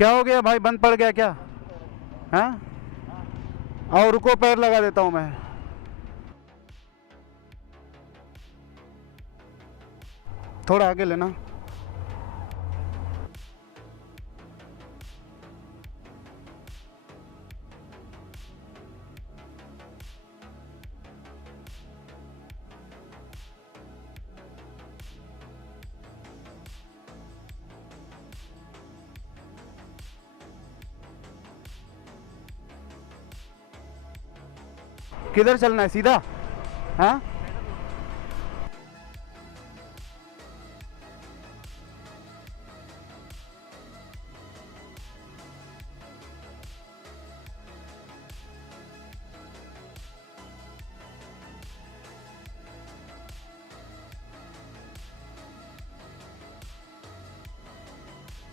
क्या हो गया भाई, बंद पड़ गया क्या? हाँ, और रुको, पैर लगा देता हूँ मैं। थोड़ा आगे लेना। किधर चलना है, सीधा? हाँ,